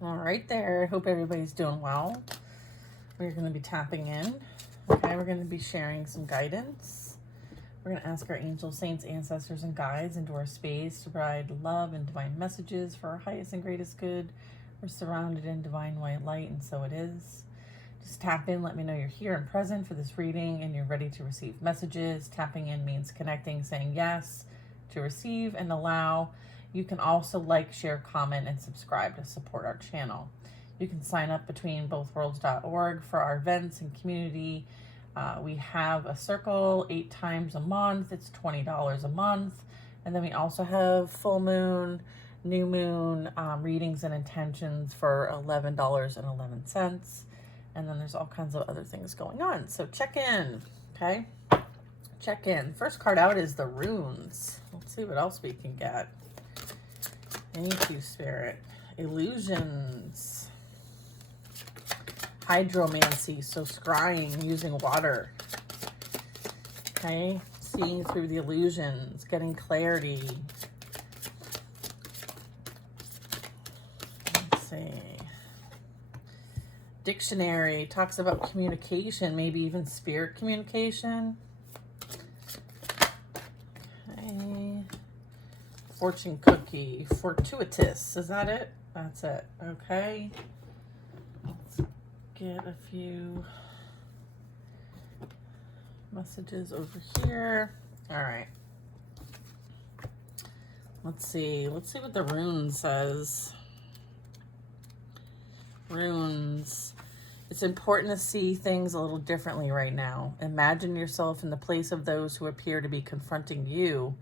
All right there. I hope everybody's doing well. We're going to be tapping in. Okay, we're going to be sharing some guidance. We're going to ask our angels, saints, ancestors, and guides into our space to provide love and divine messages for our highest and greatest good. We're surrounded in divine white light, and so it is. Just tap in, let me know you're here and present for this reading and you're ready to receive messages. Tapping in means connecting, saying yes to receive and allow. You can also like, share, comment, and subscribe to support our channel. You can sign up between bothworlds.org for our events and community. We have a circle 8 times a month. It's $20 a month. And then we also have full moon, new moon readings and intentions for $11.11. And then there's all kinds of other things going on. So check in, okay? Check in. First card out is the runes. Let's see what else we can get. Thank you, Spirit. Illusions. Hydromancy, so scrying, using water. Okay? Seeing through the illusions, getting clarity. Let's see. Dictionary talks about communication, maybe even spirit communication. Okay. Fortune cookie, fortuitous, is that it? That's it. Okay. Let's get a few messages over here. All right. Let's see what the rune says. Runes. It's important to see things a little differently right now. Imagine yourself in the place of those who appear to be confronting you,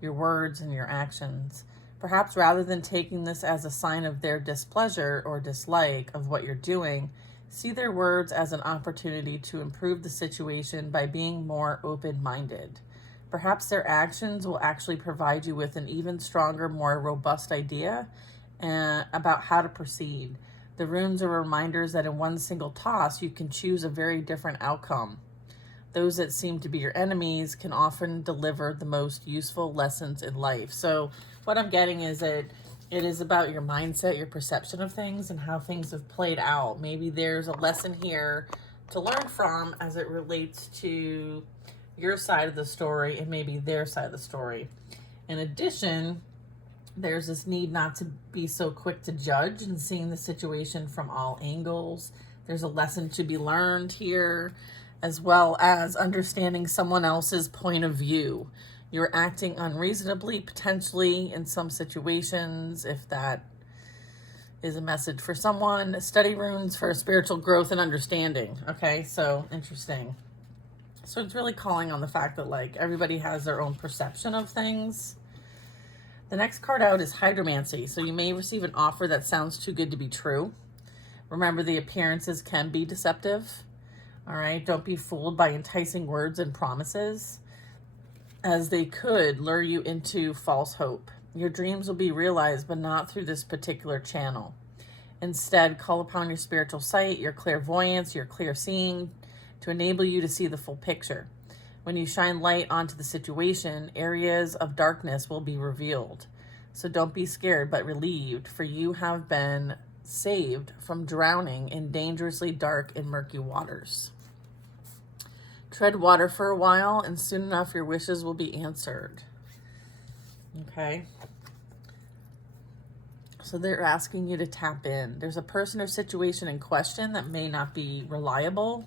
your words and your actions. Perhaps rather than taking this as a sign of their displeasure or dislike of what you're doing, see their words as an opportunity to improve the situation by being more open-minded. Perhaps their actions will actually provide you with an even stronger, more robust idea about how to proceed. The runes are reminders that in one single toss, you can choose a very different outcome. Those that seem to be your enemies can often deliver the most useful lessons in life. So what I'm getting is that it is about your mindset, your perception of things, and how things have played out. Maybe there's a lesson here to learn from as it relates to your side of the story and maybe their side of the story. In addition, there's this need not to be so quick to judge and seeing the situation from all angles. There's a lesson to be learned here, as well as understanding someone else's point of view. You're acting unreasonably, potentially, in some situations, if that is a message for someone. Study runes for spiritual growth and understanding. Okay, so interesting. So it's really calling on the fact that, like, everybody has their own perception of things. The next card out is hydromancy. So you may receive an offer that sounds too good to be true. Remember, the appearances can be deceptive. All right, don't be fooled by enticing words and promises, as they could lure you into false hope. Your dreams will be realized, but not through this particular channel. Instead, call upon your spiritual sight, your clairvoyance, your clear seeing to enable you to see the full picture. When you shine light onto the situation, areas of darkness will be revealed. So don't be scared, but relieved, for you have been saved from drowning in dangerously dark and murky waters. Tread water for a while, and soon enough your wishes will be answered. Okay. So they're asking you to tap in. There's a person or situation in question that may not be reliable.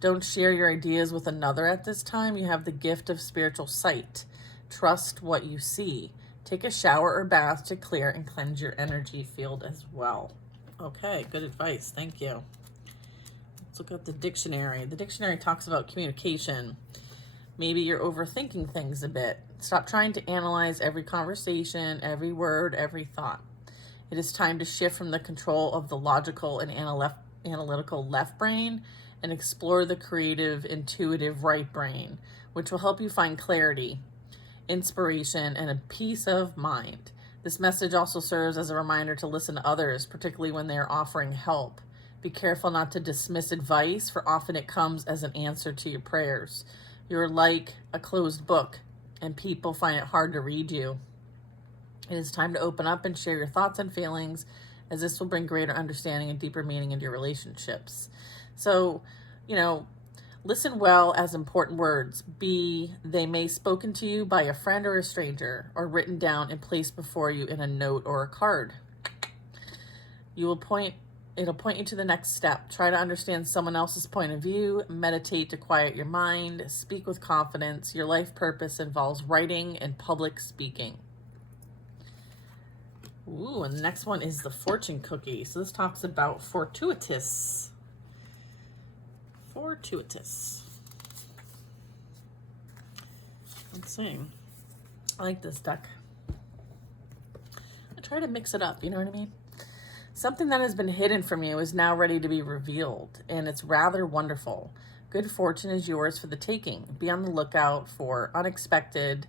Don't share your ideas with another at this time. You have the gift of spiritual sight. Trust what you see. Take a shower or bath to clear and cleanse your energy field as well. Okay, good advice. Thank you. Let's look at the dictionary. The dictionary talks about communication. Maybe you're overthinking things a bit. Stop trying to analyze every conversation, every word, every thought. It is time to shift from the control of the logical and analytical left brain and explore the creative, intuitive right brain, which will help you find clarity, inspiration, and a peace of mind. This message also serves as a reminder to listen to others, particularly when they are offering help. Be careful not to dismiss advice, for often it comes as an answer to your prayers. You're like a closed book, and people find it hard to read you. It is time to open up and share your thoughts and feelings as this will bring greater understanding and deeper meaning into your relationships. So, listen well as important words. They may spoken to you by a friend or a stranger, or written down and placed before you in a note or a card. It'll point you to the next step. Try to understand someone else's point of view. Meditate to quiet your mind. Speak with confidence. Your life purpose involves writing and public speaking. Ooh, and the next one is the fortune cookie. So this talks about fortuitous. Fortuitous. Let's see. I like this deck. I try to mix it up, you know what I mean? Something that has been hidden from you is now ready to be revealed, and it's rather wonderful. Good fortune is yours for the taking. Be on the lookout for unexpected.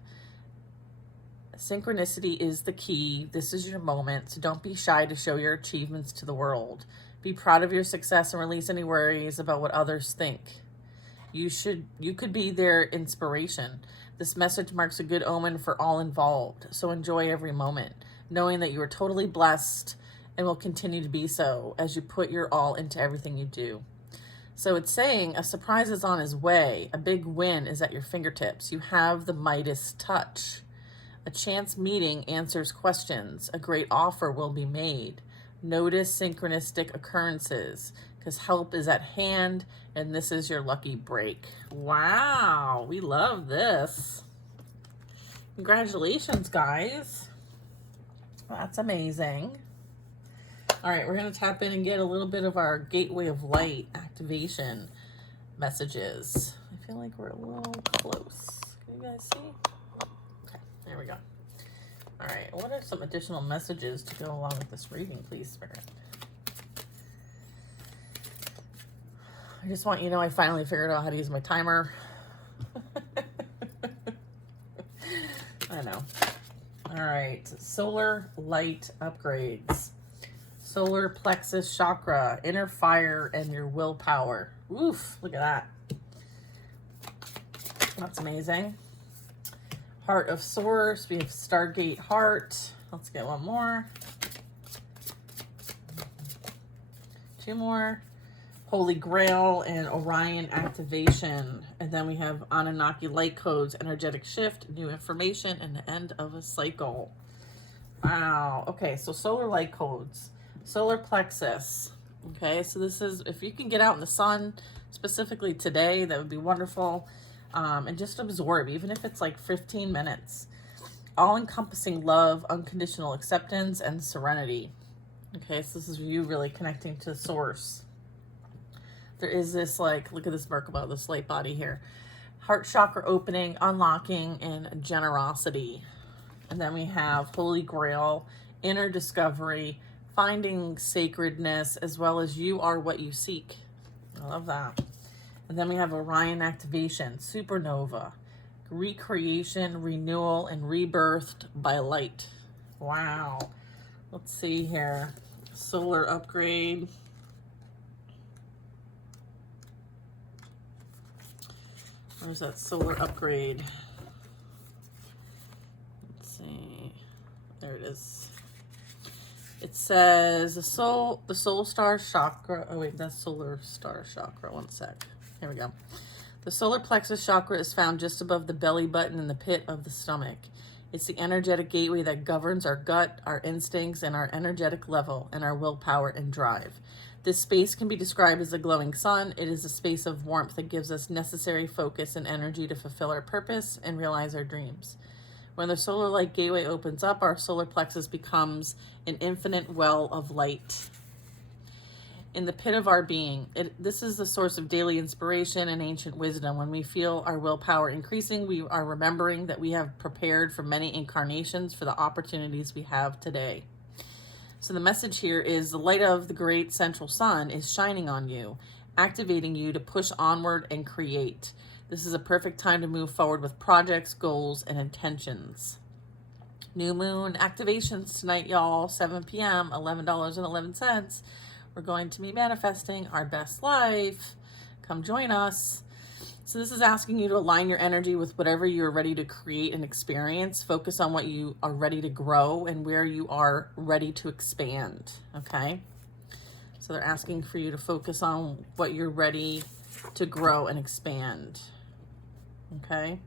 Synchronicity is the key. This is your moment, so don't be shy to show your achievements to the world. Be proud of your success and release any worries about what others think. You could be their inspiration. This message marks a good omen for all involved, so enjoy every moment, knowing that you are totally blessed and will continue to be so as you put your all into everything you do. So it's saying a surprise is on his way. A big win is at your fingertips. You have the Midas touch. A chance meeting answers questions. A great offer will be made. Notice synchronistic occurrences because help is at hand and this is your lucky break. Wow, we love this. Congratulations, guys. That's amazing. All right, we're going to tap in and get a little bit of our Gateway of Light activation messages. I feel like we're a little close. Can you guys see? Okay, there we go. All right, what are some additional messages to go along with this reading, please, Spirit? I just want you to know I finally figured out how to use my timer. I know. All right, solar light upgrades. Solar plexus chakra, inner fire, and your willpower. Oof, look at that. That's amazing. Heart of Source, we have Stargate Heart. Let's get one more. Two more. Holy Grail and Orion activation. And then we have Anunnaki light codes, energetic shift, new information, and the end of a cycle. Wow. Okay, so solar light codes. Solar plexus. Okay, so this is, if you can get out in the sun, specifically today, that would be wonderful. And just absorb, even if it's like 15 minutes. All-encompassing love, unconditional acceptance, and serenity. Okay, so this is you really connecting to source. There is this, like, look at this Merkaba, this light body here. Heart chakra opening, unlocking, and generosity. And then we have Holy Grail, inner discovery, finding sacredness, as well as you are what you seek. I love that. And then we have Orion activation, supernova, recreation, renewal, and rebirthed by light. Wow. Let's see here. Solar upgrade. Where's that solar upgrade? Let's see. There it is. It says the soul star chakra. Oh wait, that's solar star chakra. One sec. Here we go. The solar plexus chakra is found just above the belly button in the pit of the stomach. It's the energetic gateway that governs our gut, our instincts, and our energetic level, and our willpower and drive. This space can be described as a glowing sun. It is a space of warmth that gives us necessary focus and energy to fulfill our purpose and realize our dreams. When the solar light gateway opens up, our solar plexus becomes an infinite well of light. In the pit of our being, this is the source of daily inspiration and ancient wisdom. When we feel our willpower increasing, we are remembering that we have prepared for many incarnations for the opportunities we have today. So the message here is the light of the great central sun is shining on you, activating you to push onward and create. This is a perfect time to move forward with projects, goals, and intentions. New moon activations tonight, y'all. 7 p.m., $11.11. We're going to be manifesting our best life. Come join us. So this is asking you to align your energy with whatever you're ready to create and experience. Focus on what you are ready to grow and where you are ready to expand, okay? So they're asking for you to focus on what you're ready to grow and expand, okay?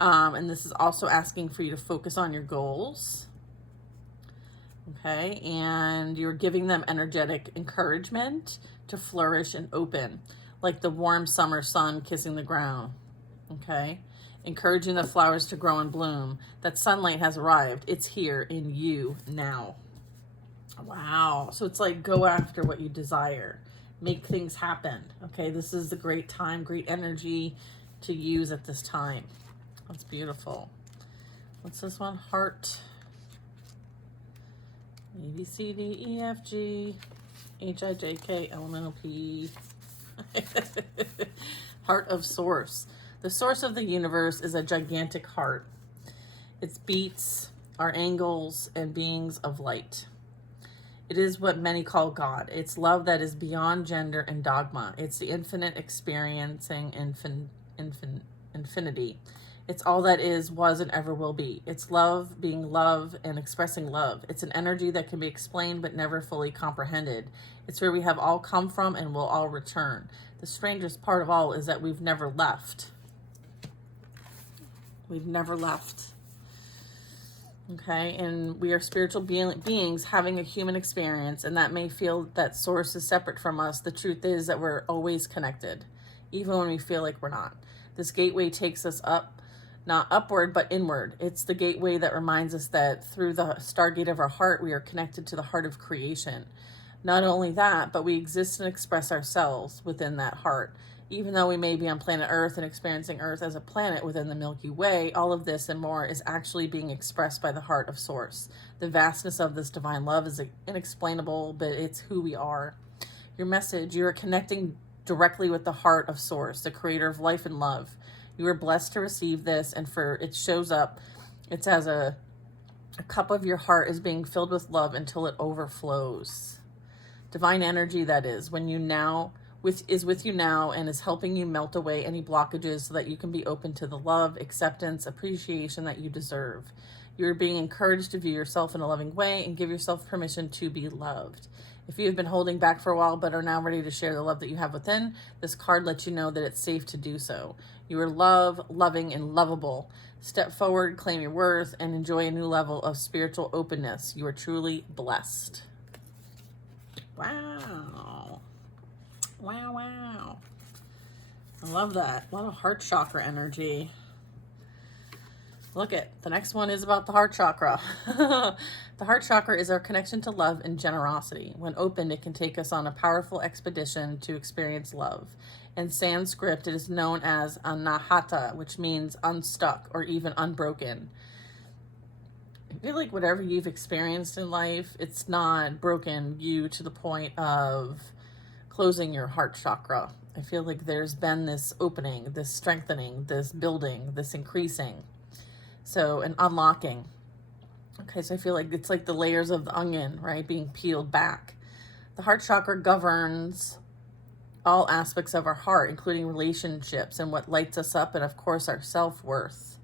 And this is also asking for you to focus on your goals, okay? And you're giving them energetic encouragement to flourish and open, like the warm summer sun kissing the ground, okay? Encouraging the flowers to grow and bloom. That sunlight has arrived. It's here in you now. Wow. So it's like go after what you desire. Make things happen, okay? This is the great time, great energy to use at this time. That's beautiful. What's this one? Heart. A, B, C, D, E, F, G, H, I, J, K, L, M, N, O, P. Heart of source. The source of the universe is a gigantic heart. Its beats are angels and beings of light. It is what many call God. It's love that is beyond gender and dogma. It's the infinite experiencing infinity. It's all that is, was, and ever will be. It's love, being love, and expressing love. It's an energy that can be explained but never fully comprehended. It's where we have all come from and will all return. The strangest part of all is that we've never left. We've never left. Okay, and we are spiritual beings having a human experience, and that may feel that source is separate from us. The truth is that we're always connected, even when we feel like we're not. This gateway takes us up, not upward, but inward. It's the gateway that reminds us that through the stargate of our heart, we are connected to the heart of creation. Not only that, but we exist and express ourselves within that heart. Even though we may be on planet Earth and experiencing Earth as a planet within the Milky Way, all of this and more is actually being expressed by the heart of Source. The vastness of this divine love is inexplainable, but it's who we are. Your message, you are connecting directly with the heart of Source, the creator of life and love. You are blessed to receive this, and for it shows up, it's as a cup of your heart is being filled with love until it overflows. Divine energy, that is, when you now is with you now and is helping you melt away any blockages so that you can be open to the love, acceptance, appreciation that you deserve. You're being encouraged to view yourself in a loving way and give yourself permission to be loved. If you have been holding back for a while but are now ready to share the love that you have within, this card lets you know that it's safe to do so. You are loving, and lovable. Step forward, claim your worth, and enjoy a new level of spiritual openness. You are truly blessed. Wow. Wow, wow. I love that. A lot of heart chakra energy. Look it. The next one is about the heart chakra. The heart chakra is our connection to love and generosity. When opened, it can take us on a powerful expedition to experience love. In Sanskrit, it is known as anahata, which means unstuck or even unbroken. I feel like whatever you've experienced in life, it's not broken you to the point of closing your heart chakra. I feel like there's been this opening, this strengthening, this building, this increasing. So, an unlocking. Okay, so I feel like it's like the layers of the onion, right, being peeled back. The heart chakra governs all aspects of our heart, including relationships and what lights us up, and of course our self-worth.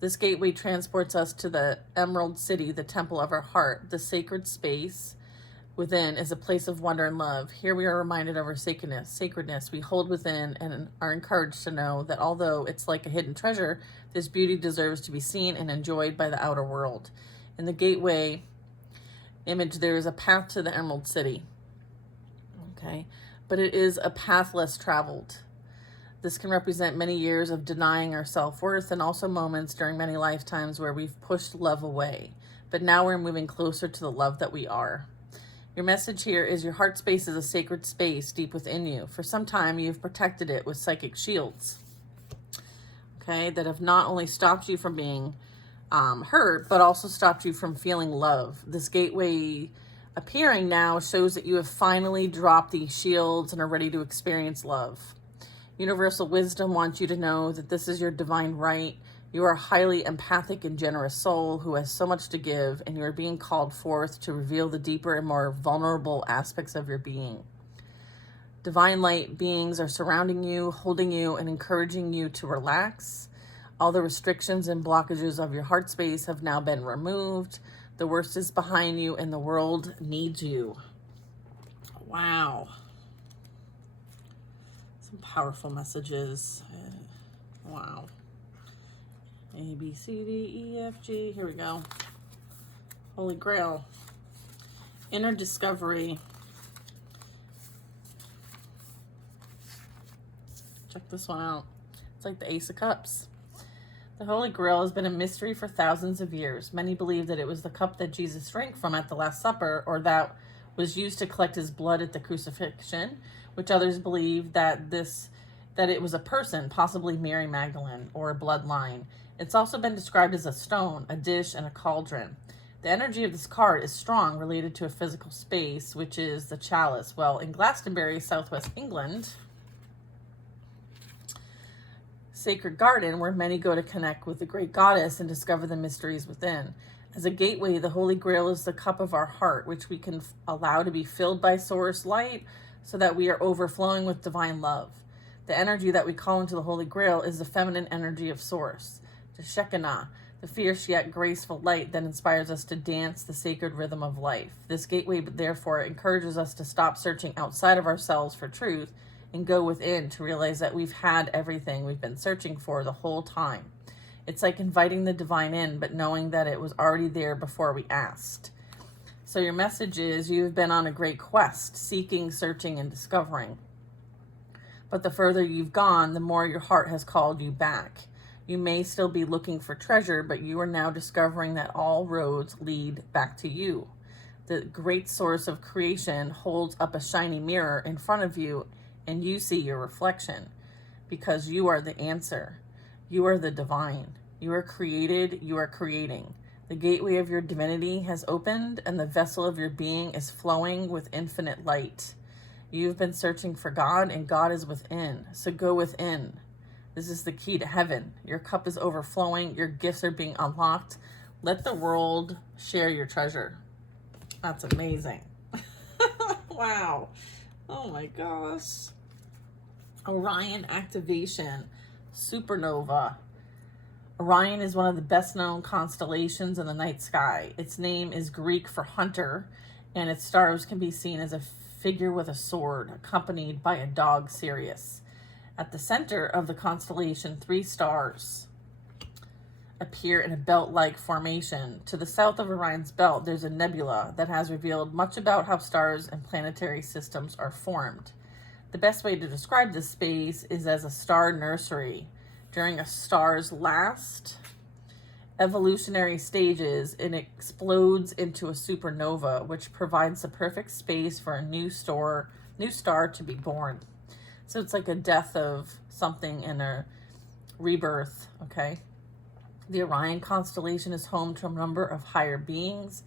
This gateway transports us to the Emerald City, the temple of our heart. The sacred space within is a place of wonder and love. Here we are reminded of our sacredness we hold within, and are encouraged to know that although it's like a hidden treasure, this beauty deserves to be seen and enjoyed by the outer world. In the gateway image, there is a path to the Emerald City. Okay, but it is a path less traveled. This can represent many years of denying our self-worth, and also moments during many lifetimes where we've pushed love away. But now we're moving closer to the love that we are. Your message here is your heart space is a sacred space deep within you. For some time, you've protected it with psychic shields, okay, that have not only stopped you from being hurt, but also stopped you from feeling love. This gateway appearing now shows that you have finally dropped these shields and are ready to experience love. Universal wisdom wants you to know that this is your divine right. You are a highly empathic and generous soul who has so much to give, and you are being called forth to reveal the deeper and more vulnerable aspects of your being. Divine light beings are surrounding you, holding you, and encouraging you to relax. All the restrictions and blockages of your heart space have now been removed. The worst is behind you, and the world needs you. Wow. Some powerful messages. Wow. A, B, C, D, E, F, G. Here we go. Holy Grail. Inner discovery. Check this one out. It's like the Ace of Cups. The Holy Grail has been a mystery for thousands of years. Many believe that it was the cup that Jesus drank from at the Last Supper, or that was used to collect his blood at the crucifixion, which others believe that it was a person, possibly Mary Magdalene, or a bloodline. It's also been described as a stone, a dish, and a cauldron. The energy of this card is strong, related to a physical space, which is the chalice. Well, in Glastonbury, southwest England, sacred garden, where many go to connect with the great goddess and discover the mysteries within. As a gateway, the Holy Grail is the cup of our heart, which we can allow to be filled by source light so that we are overflowing with divine love. The energy that we call into the Holy Grail is the feminine energy of source, the Shekinah, the fierce yet graceful light that inspires us to dance the sacred rhythm of life. This gateway, therefore, encourages us to stop searching outside of ourselves for truth and go within to realize that we've had everything we've been searching for the whole time. It's like inviting the divine in, but knowing that it was already there before we asked. So your message is, you've been on a great quest, seeking, searching, and discovering. But the further you've gone, the more your heart has called you back. You may still be looking for treasure, but you are now discovering that all roads lead back to you. The great source of creation holds up a shiny mirror in front of you, and you see your reflection, because you are the answer. You are the divine. You are created. You are creating. The gateway of your divinity has opened, and the vessel of your being is flowing with infinite light. You've been searching for God, and God is within. So go within. This is the key to heaven. Your cup is overflowing. Your gifts are being unlocked. Let the world share your treasure. That's amazing. Wow. Oh my gosh. Orion activation. Supernova. Orion is one of the best known constellations in the night sky. Its name is Greek for hunter, and its stars can be seen as a figure with a sword, accompanied by a dog Sirius. At the center of the constellation, 3 stars appear in a belt-like formation. To the south of Orion's belt, there's a nebula that has revealed much about how stars and planetary systems are formed. The best way to describe this space is as a star nursery. During a star's last evolutionary stages, it explodes into a supernova, which provides the perfect space for a new star to be born. So it's like a death of something and a rebirth, okay? The Orion constellation is home to a number of higher beings,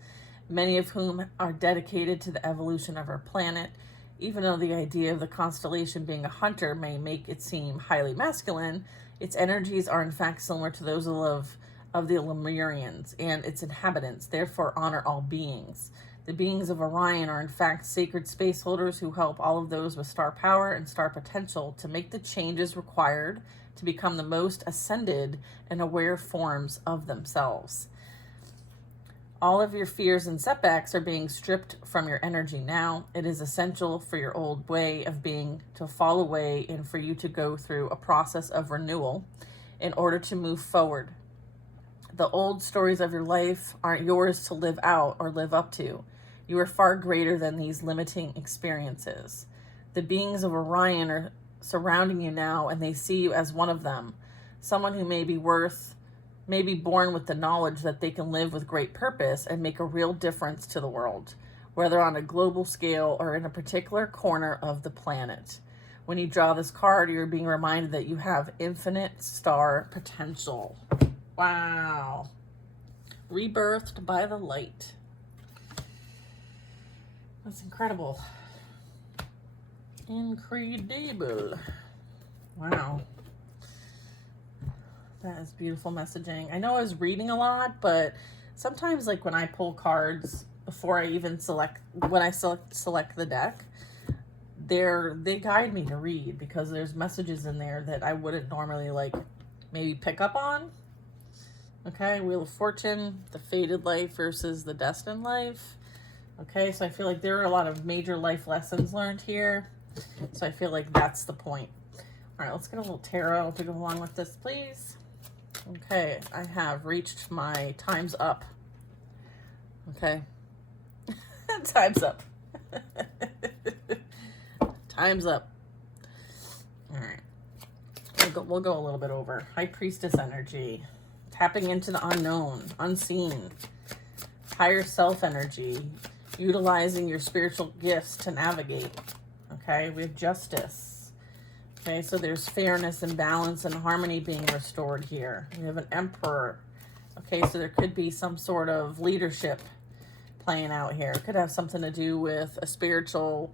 many of whom are dedicated to the evolution of our planet. Even though the idea of the constellation being a hunter may make it seem highly masculine, its energies are in fact similar to those of the Lemurians and its inhabitants, therefore honor all beings. The beings of Orion are in fact sacred space holders who help all of those with star power and star potential to make the changes required to become the most ascended and aware forms of themselves. All of your fears and setbacks are being stripped from your energy now. It is essential for your old way of being to fall away and for you to go through a process of renewal in order to move forward. The old stories of your life aren't yours to live out or live up to. You are far greater than these limiting experiences. The beings of Orion are surrounding you now, and they see you as one of them, someone who may be born with the knowledge that they can live with great purpose and make a real difference to the world, whether on a global scale or in a particular corner of the planet. When you draw this card, you're being reminded that you have infinite star potential. Wow. Rebirthed by the light. That's incredible. Incredible. Wow. That is beautiful messaging. I know I was reading a lot, but sometimes like when I pull cards before I even select the deck, they guide me to read because there's messages in there that I wouldn't normally like maybe pick up on. Okay, Wheel of Fortune, the fated life versus the destined life. Okay, so I feel like there are a lot of major life lessons learned here. So I feel like that's the point. All right, let's get a little tarot to go along with this, please. Okay, I have reached my time's up. Okay, time's up. Time's up. All right, we'll go a little bit over. High Priestess energy. Tapping into the unknown, unseen, higher self energy, utilizing your spiritual gifts to navigate. Okay, we have Justice. Okay, so there's fairness and balance and harmony being restored here. We have an Emperor. Okay, so there could be some sort of leadership playing out here. It could have something to do with a spiritual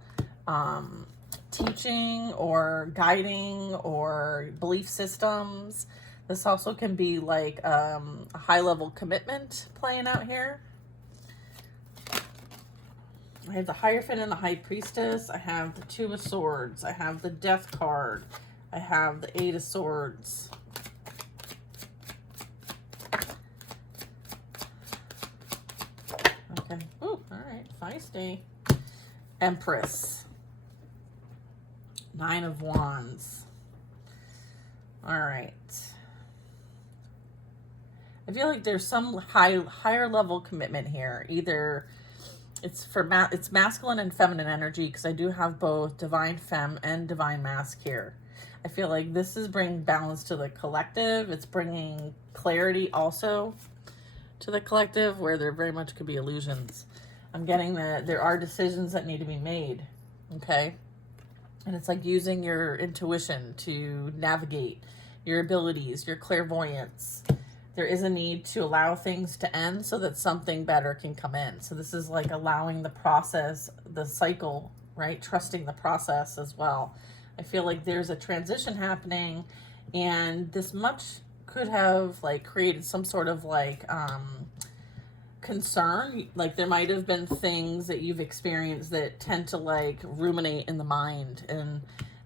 teaching or guiding or belief systems. This also can be like a high-level commitment playing out here. I have the Hierophant and the High Priestess. I have the Two of Swords. I have the Death card. I have the Eight of Swords. Okay. Ooh, all right. Feisty. Empress. Nine of Wands. All right. I feel like there's some higher level commitment here. Either it's it's masculine and feminine energy, because I do have both divine femme and divine masc here. I feel like this is bringing balance to the collective. It's bringing clarity also to the collective, where there very much could be illusions. I'm getting that there are decisions that need to be made. Okay. And it's like using your intuition to navigate your abilities, your clairvoyance. There is a need to allow things to end so that something better can come in. So this is like allowing the process, the cycle, right? Trusting the process as well. I feel like there's a transition happening, and this much could have like created some sort of like concern. Like there might have been things that you've experienced that tend to like ruminate in the mind and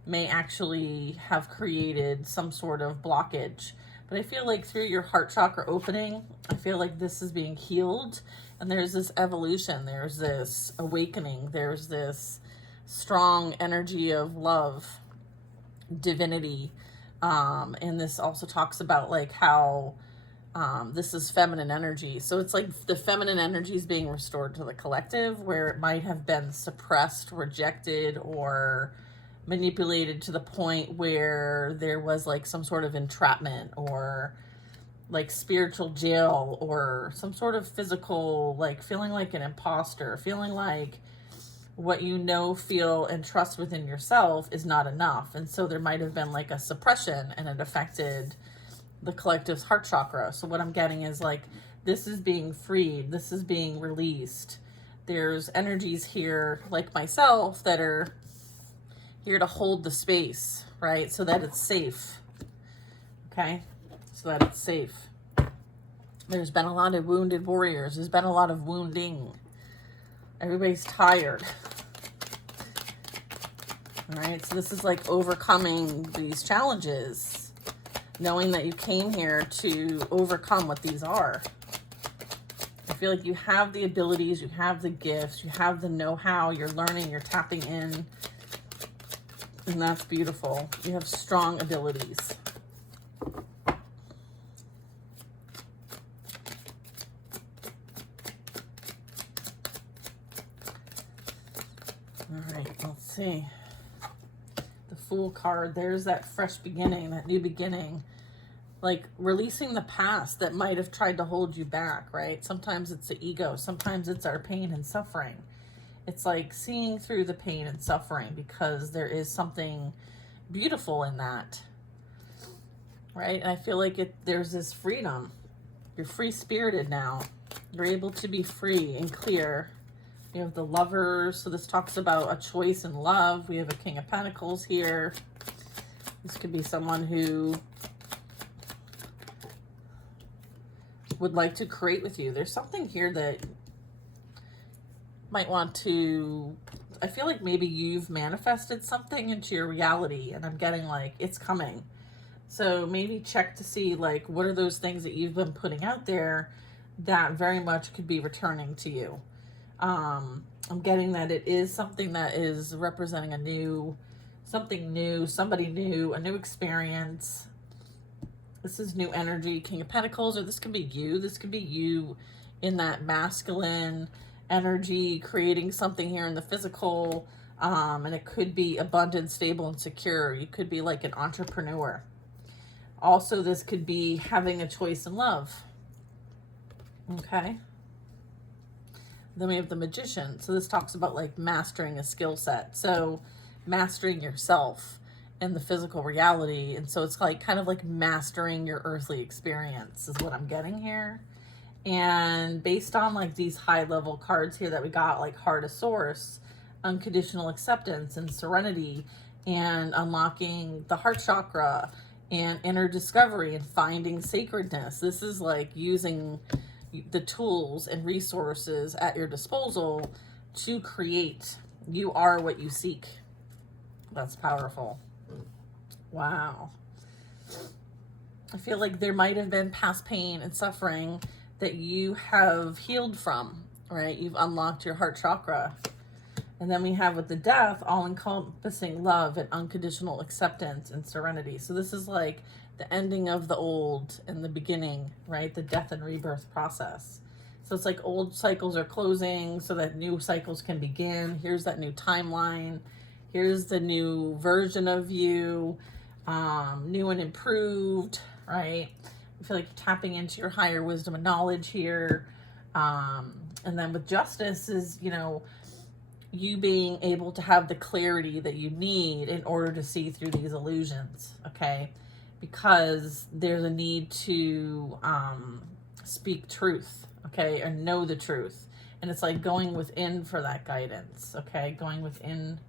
may actually have created some sort of blockage. But I feel like through your heart chakra opening, I feel like this is being healed, and there's this evolution, there's this awakening, there's this strong energy of love, divinity, and this also talks about like how this is feminine energy. So it's like the feminine energy is being restored to the collective, where it might have been suppressed, rejected, or manipulated to the point where there was like some sort of entrapment or like spiritual jail or some sort of physical, like feeling like an imposter, feeling like what you know, feel, and trust within yourself is not enough. And so there might have been like a suppression, and it affected the collective's heart chakra. So what I'm getting is like, this is being freed. This is being released. There's energies here like myself that are here to hold the space, right? So that it's safe. Okay? So that it's safe. There's been a lot of wounded warriors. There's been a lot of wounding. Everybody's tired. All right? So this is like overcoming these challenges, knowing that you came here to overcome what these are. I feel like you have the abilities, you have the gifts, you have the know-how, you're learning, you're tapping in. And that's beautiful. You have strong abilities. All right, let's see. The Fool card, there's that fresh beginning, that new beginning. Like releasing the past that might have tried to hold you back, right? Sometimes it's the ego. Sometimes it's our pain and suffering. It's like seeing through the pain and suffering, because there is something beautiful in that, right? And I feel like there's this freedom. You're free-spirited now. You're able to be free and clear. You have the Lovers, so this talks about a choice in love. We have a King of Pentacles here. This could be someone who would like to create with you. There's something here that might want to, I feel like maybe you've manifested something into your reality, and I'm getting like it's coming. So maybe check to see like what are those things that you've been putting out there that very much could be returning to you. I'm getting that it is something that is representing something new, somebody new, a new experience. This is new energy, King of Pentacles, or this could be you. This could be you in that masculine energy, creating something here in the physical. And it could be abundant, stable, and secure. You could be like an entrepreneur. Also, this could be having a choice in love. Okay. Then we have the Magician. So this talks about like mastering a skill set. So mastering yourself in the physical reality. And so it's like kind of like mastering your earthly experience is what I'm getting here. And based on like these high level cards here that we got, like Heart of Source, unconditional acceptance and serenity, and unlocking the heart chakra, and inner discovery, and finding sacredness. This is like using the tools and resources at your disposal to create. You are what you seek. That's powerful. Wow. I feel like there might have been past pain and suffering that you have healed from, right? You've unlocked your heart chakra. And then we have with the Death, all-encompassing love and unconditional acceptance and serenity. So this is like the ending of the old and the beginning, right? The death and rebirth process. So it's like old cycles are closing so that new cycles can begin. Here's that new timeline. Here's the new version of you, new and improved, right? I feel like you're tapping into your higher wisdom and knowledge here. And then with Justice is, you know, you being able to have the clarity that you need in order to see through these illusions, okay? Because there's a need to speak truth, okay? Or know the truth. And it's like going within for that guidance, okay? Going within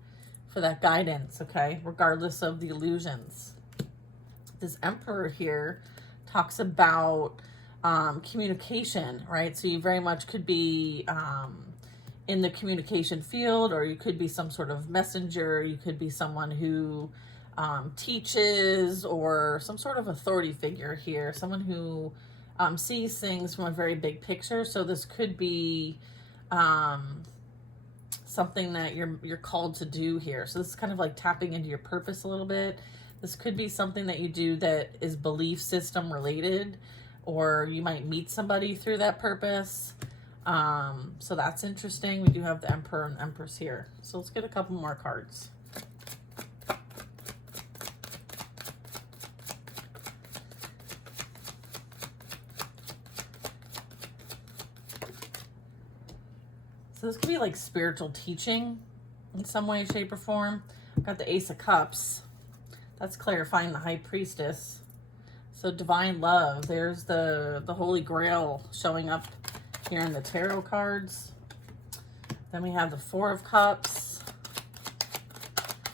for that guidance, okay? Regardless of the illusions. This Emperor here talks about communication, right? So you very much could be in the communication field, or you could be some sort of messenger. You could be someone who teaches, or some sort of authority figure here, someone who sees things from a very big picture. So this could be something that you're called to do here. So this is kind of like tapping into your purpose a little bit. This could be something that you do that is belief system related, or you might meet somebody through that purpose. So that's interesting. We do have the Emperor and Empress here. So let's get a couple more cards. So this could be like spiritual teaching in some way, shape, or form. I've got the Ace of Cups. That's clarifying the High Priestess. So divine love. There's the Holy Grail showing up here in the tarot cards. Then we have the Four of Cups.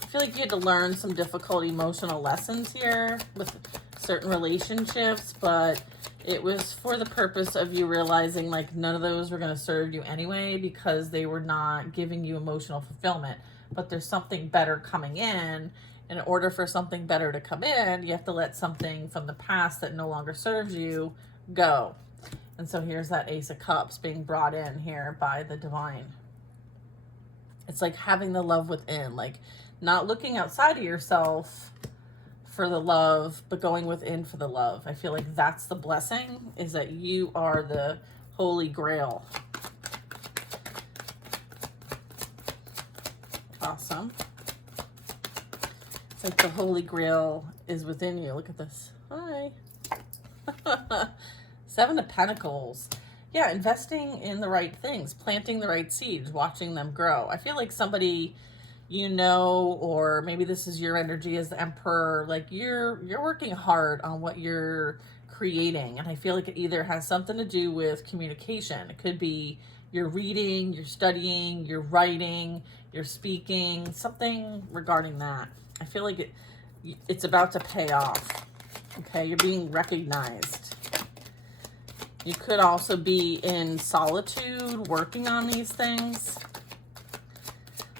I feel like you had to learn some difficult emotional lessons here with certain relationships, but it was for the purpose of you realizing like none of those were going to serve you anyway, because they were not giving you emotional fulfillment. But there's something better coming in. In order for something better to come in, you have to let something from the past that no longer serves you go. And so here's that Ace of Cups being brought in here by the divine. It's like having the love within, like not looking outside of yourself for the love, but going within for the love. I feel like that's the blessing, is that you are the Holy Grail. Awesome. It's like the Holy Grail is within you. Look at this. Hi. Seven of Pentacles. Yeah, investing in the right things, planting the right seeds, watching them grow. I feel like somebody you know, or maybe this is your energy as the Emperor, like you're working hard on what you're creating. And I feel like it either has something to do with communication. It could be you're reading, you're studying, you're writing, you're speaking, something regarding that. I feel like it's about to pay off. Okay, you're being recognized. You could also be in solitude working on these things.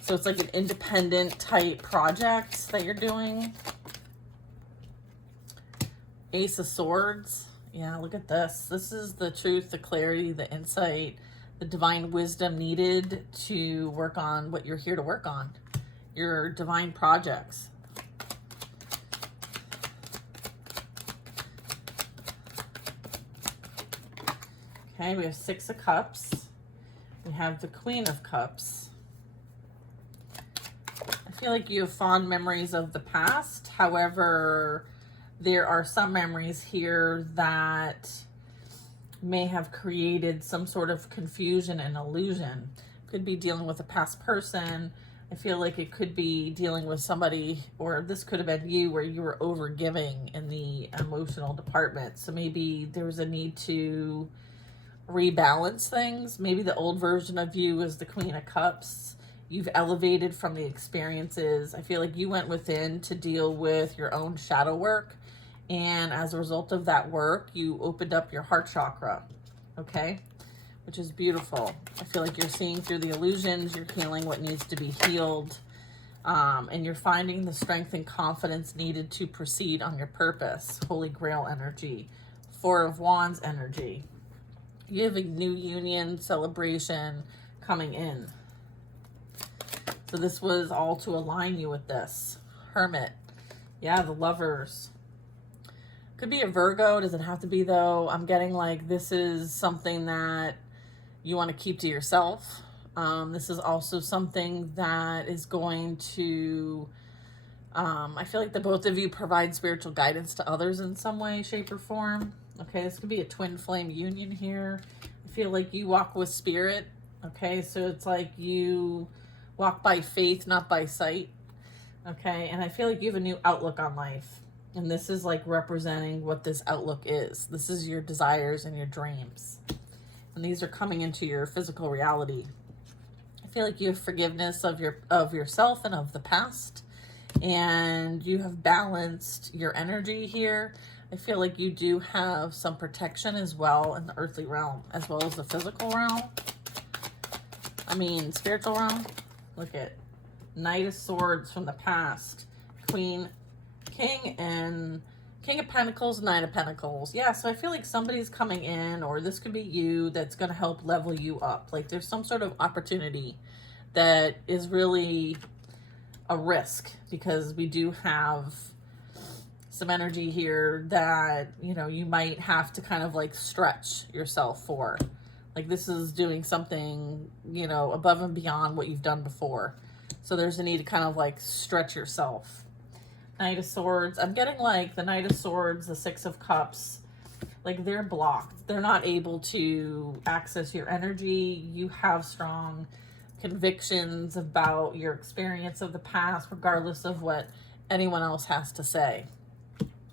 So it's like an independent type project that you're doing. Ace of Swords. Yeah, look at this. This is the truth, the clarity, the insight, the divine wisdom needed to work on what you're here to work on. Your divine projects. Okay, we have Six of Cups. We have the Queen of Cups. I feel like you have fond memories of the past. However, there are some memories here that may have created some sort of confusion and illusion. Could be dealing with a past person. I feel like it could be dealing with somebody, or this could have been you, where you were overgiving in the emotional department. So maybe there was a need to rebalance things. Maybe the old version of you is the Queen of Cups. You've elevated from the experiences. I feel like you went within to deal with your own shadow work. And as a result of that work, you opened up your heart chakra, okay? Which is beautiful. I feel like you're seeing through the illusions, you're healing what needs to be healed, and you're finding the strength and confidence needed to proceed on your purpose. Holy Grail energy, Four of Wands energy. You have a new union celebration coming in. So this was all to align you with this. Hermit. Yeah, the Lovers. Could be a Virgo. Doesn't have to be, though. I'm getting like this is something that you want to keep to yourself. This is also something that is going to, I feel like the both of you provide spiritual guidance to others in some way, shape, or form. Okay, this could be a twin flame union here. I feel like you walk with spirit. Okay, so it's like you walk by faith, not by sight. Okay, and I feel like you have a new outlook on life. And this is like representing what this outlook is. This is your desires and your dreams. And these are coming into your physical reality. I feel like you have forgiveness of yourself and of the past. And you have balanced your energy here. I feel like you do have some protection as well in the earthly realm, as well as the physical realm. I mean, spiritual realm. Look at Knight of Swords from the past. King of Pentacles, Nine of Pentacles. Yeah, so I feel like somebody's coming in, or this could be you, that's going to help level you up. Like there's some sort of opportunity that is really a risk, because we do have some energy here that, you know, you might have to kind of like stretch yourself for. Like this is doing something, you know, above and beyond what you've done before. So there's a need to kind of like stretch yourself. Knight of Swords. I'm getting like the Knight of Swords, the Six of Cups, like they're blocked. They're not able to access your energy. You have strong convictions about your experience of the past, regardless of what anyone else has to say.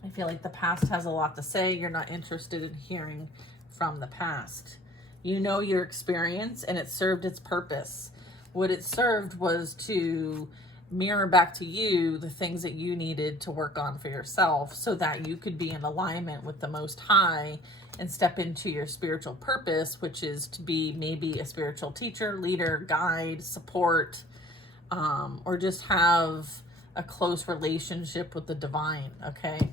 I feel like the past has a lot to say. You're not interested in hearing from the past. You know your experience, and it served its purpose. What it served was to mirror back to you the things that you needed to work on for yourself, so that you could be in alignment with the Most High and step into your spiritual purpose, which is to be maybe a spiritual teacher, leader, guide, support, or just have a close relationship with the divine, okay?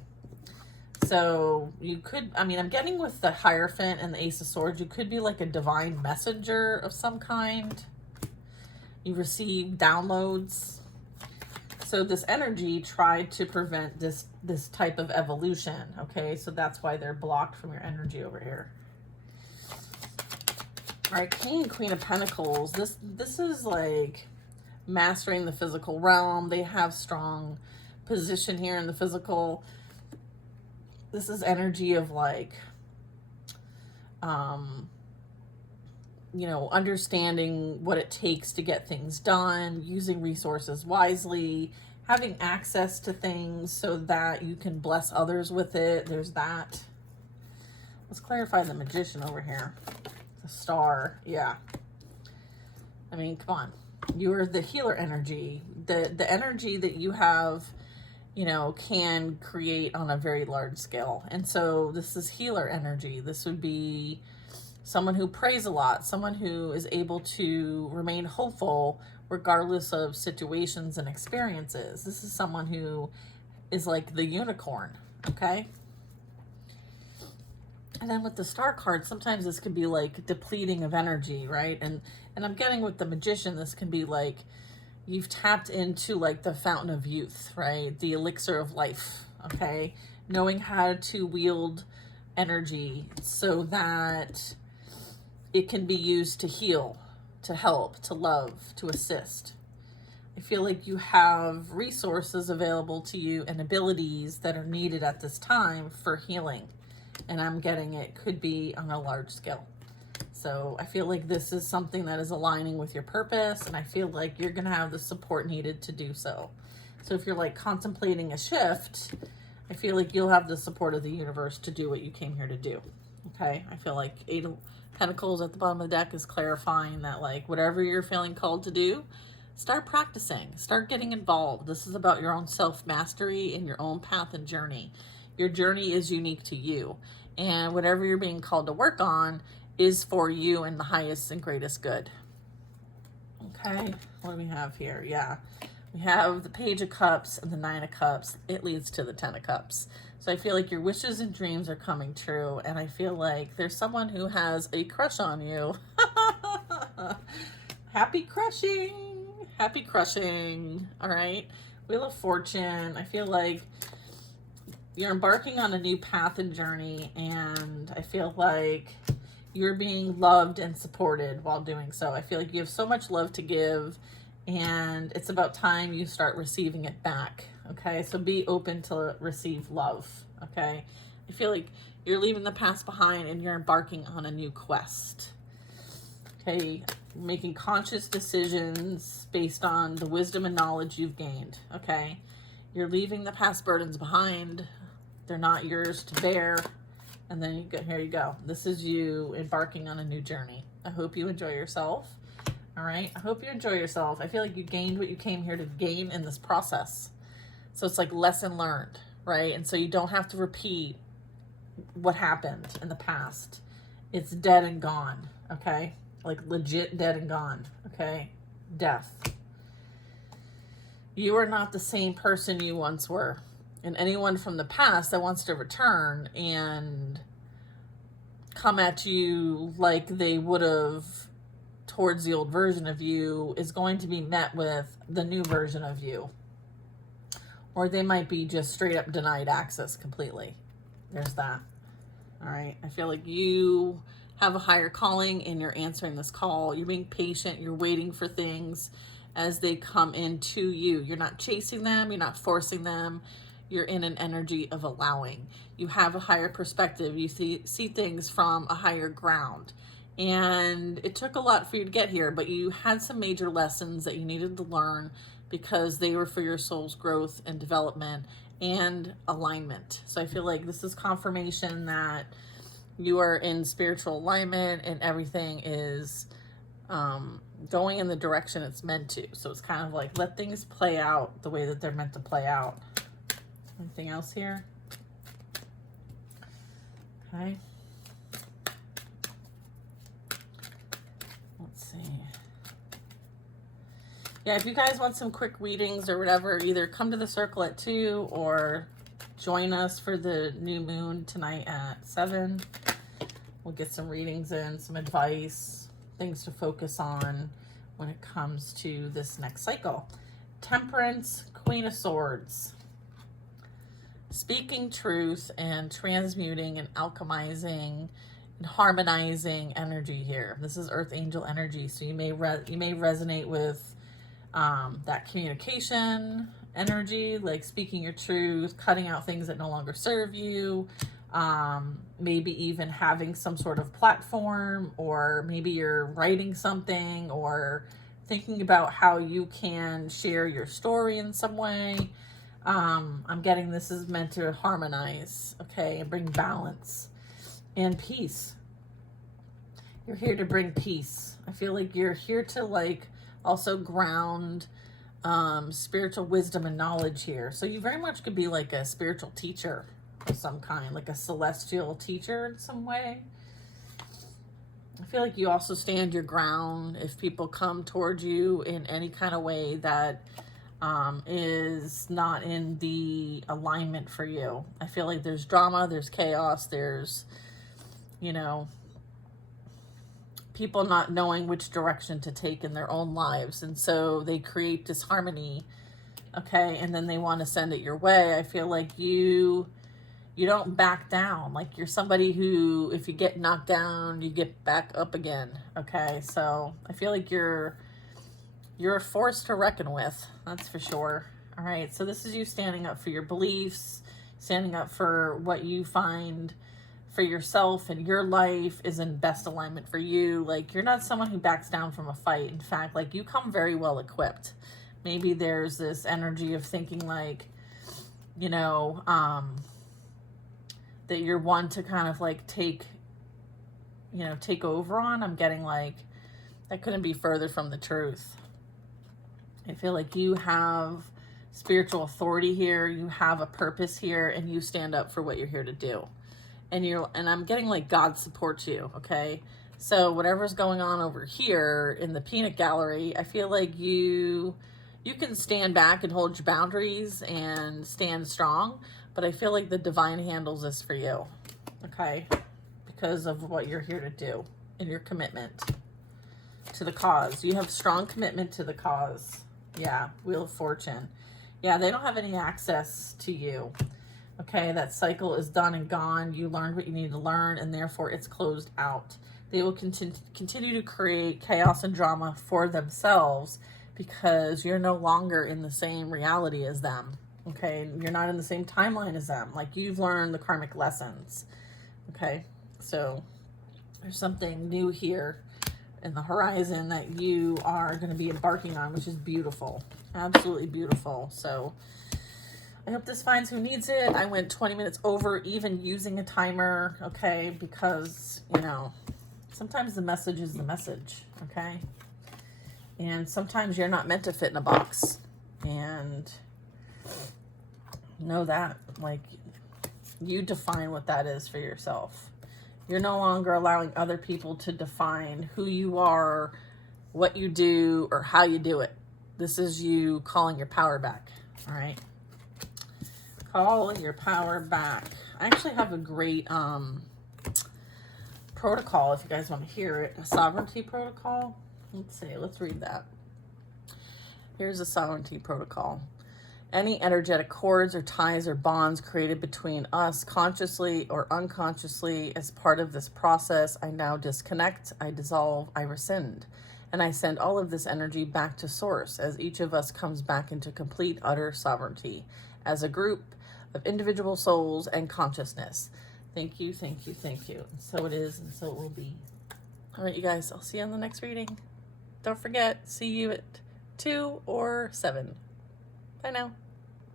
So you could, I mean, I'm getting with the Hierophant and the Ace of Swords, you could be like a divine messenger of some kind. You receive downloads. So this energy tried to prevent this type of evolution, okay? So that's why they're blocked from your energy over here. All right, King and Queen of Pentacles. This is like mastering the physical realm. They have strong position here in the physical. This is energy of like, you know, understanding what it takes to get things done, using resources wisely, having access to things so that you can bless others with it. There's that. Let's clarify the Magician over here. The Star, yeah. I mean, come on. You're the healer energy. The energy that you have, you know, can create on a very large scale. And so this is healer energy. This would be someone who prays a lot, someone who is able to remain hopeful regardless of situations and experiences. This is someone who is like the unicorn, okay? And then with the star card, sometimes this can be like depleting of energy, right? And I'm getting with the magician, this can be like you've tapped into like the fountain of youth, right? The elixir of life, okay? Knowing how to wield energy so that it can be used to heal, to help, to love, to assist. I feel like you have resources available to you and abilities that are needed at this time for healing. And I'm getting it could be on a large scale. So I feel like this is something that is aligning with your purpose, and I feel like you're going to have the support needed to do so. So if you're like contemplating a shift, I feel like you'll have the support of the universe to do what you came here to do. Okay? I feel like 8 of Pentacles at the bottom of the deck is clarifying that like whatever you're feeling called to do, start practicing, start getting involved. This is about your own self-mastery and your own path and journey. Your journey is unique to you, and whatever you're being called to work on is for you and the highest and greatest good. Okay, what do we have here? Yeah, we have the Page of Cups and the 9 of Cups. It leads to the 10 of Cups. So I feel like your wishes and dreams are coming true, and I feel like there's someone who has a crush on you. Happy crushing. Happy crushing. All right. Wheel of Fortune. I feel like you're embarking on a new path and journey, and I feel like you're being loved and supported while doing so. I feel like you have so much love to give, and it's about time you start receiving it back. Okay, so be open to receive love. Okay, I feel like you're leaving the past behind and you're embarking on a new quest. Okay, making conscious decisions based on the wisdom and knowledge you've gained. Okay, you're leaving the past burdens behind. They're not yours to bear. And then you go, here you go. This is you embarking on a new journey. I hope you enjoy yourself. All right. I hope you enjoy yourself. I feel like you gained what you came here to gain in this process. So it's like lesson learned, right? And so you don't have to repeat what happened in the past. It's dead and gone. Okay. Like legit dead and gone. Okay. Death. You are not the same person you once were. And anyone from the past that wants to return and come at you like they would have towards the old version of you is going to be met with the new version of you. Or they might be just straight up denied access completely. There's that. All right. I feel like you have a higher calling and you're answering this call. You're being patient. You're waiting for things as they come into you. You're not chasing them. You're not forcing them. You're in an energy of allowing. You have a higher perspective. You see things from a higher ground. And it took a lot for you to get here, but you had some major lessons that you needed to learn because they were for your soul's growth and development and alignment. So I feel like this is confirmation that you are in spiritual alignment and everything is going in the direction it's meant to. So it's kind of like let things play out the way that they're meant to play out. Anything else here? Okay. Let's see. Yeah, if you guys want some quick readings or whatever, either come to the circle at 2 or join us for the new moon tonight at 7. We'll get some readings in, some advice, things to focus on when it comes to this next cycle. Temperance, Queen of Swords. Speaking truth and transmuting and alchemizing and harmonizing energy here. This is Earth Angel energy, so you may resonate with that communication energy, like speaking your truth, cutting out things that no longer serve you, maybe even having some sort of platform, or maybe you're writing something or thinking about how you can share your story in some way. I'm getting this is meant to harmonize, okay, and bring balance and peace. You're here to bring peace. I feel like you're here to like also ground spiritual wisdom and knowledge here. So you very much could be like a spiritual teacher of some kind, like a celestial teacher in some way. I feel like you also stand your ground if people come towards you in any kind of way that is not in the alignment for you. I feel like there's drama, there's chaos, there's, you know, people not knowing which direction to take in their own lives. And so they create disharmony, okay? And then they want to send it your way. I feel like you don't back down. Like you're somebody who, if you get knocked down, you get back up again, okay? So I feel like you're a force to reckon with, that's for sure. All right, so this is you standing up for your beliefs, standing up for what you find for yourself and your life is in best alignment for you. Like you're not someone who backs down from a fight. In fact, like you come very well equipped. Maybe there's this energy of thinking like, you know, that you're one to kind of like take over on. I'm getting like, that couldn't be further from the truth. I feel like you have spiritual authority here, you have a purpose here, and you stand up for what you're here to do. And I'm getting like God supports you, okay? So whatever's going on over here in the peanut gallery, I feel like you can stand back and hold your boundaries and stand strong, but I feel like the divine handles this for you, okay? Because of what you're here to do and your commitment to the cause. You have strong commitment to the cause. Yeah, Wheel of Fortune. Yeah, they don't have any access to you. Okay, that cycle is done and gone. You learned what you need to learn, and therefore it's closed out. They will continue to create chaos and drama for themselves because you're no longer in the same reality as them. Okay, you're not in the same timeline as them. Like you've learned the karmic lessons. Okay, so there's something new here in the horizon that you are going to be embarking on, which is beautiful. Absolutely beautiful. So I hope this finds who needs it. I went 20 minutes over even using a timer, okay, because, you know, sometimes the message is the message, okay? And sometimes you're not meant to fit in a box. And know that, like, you define what that is for yourself. You're no longer allowing other people to define who you are, what you do, or how you do it. This is you calling your power back, all right? Calling your power back. I actually have a great protocol if you guys want to hear it. A sovereignty protocol. Let's see. Let's read that. Here's a sovereignty protocol. Any energetic cords or ties or bonds created between us consciously or unconsciously as part of this process, I now disconnect, I dissolve, I rescind. And I send all of this energy back to source as each of us comes back into complete, utter sovereignty as a group of individual souls and consciousness. Thank you, thank you, thank you. And so it is, and so it will be. All right, you guys, I'll see you on the next reading. Don't forget, see you at 2 or 7. Bye now.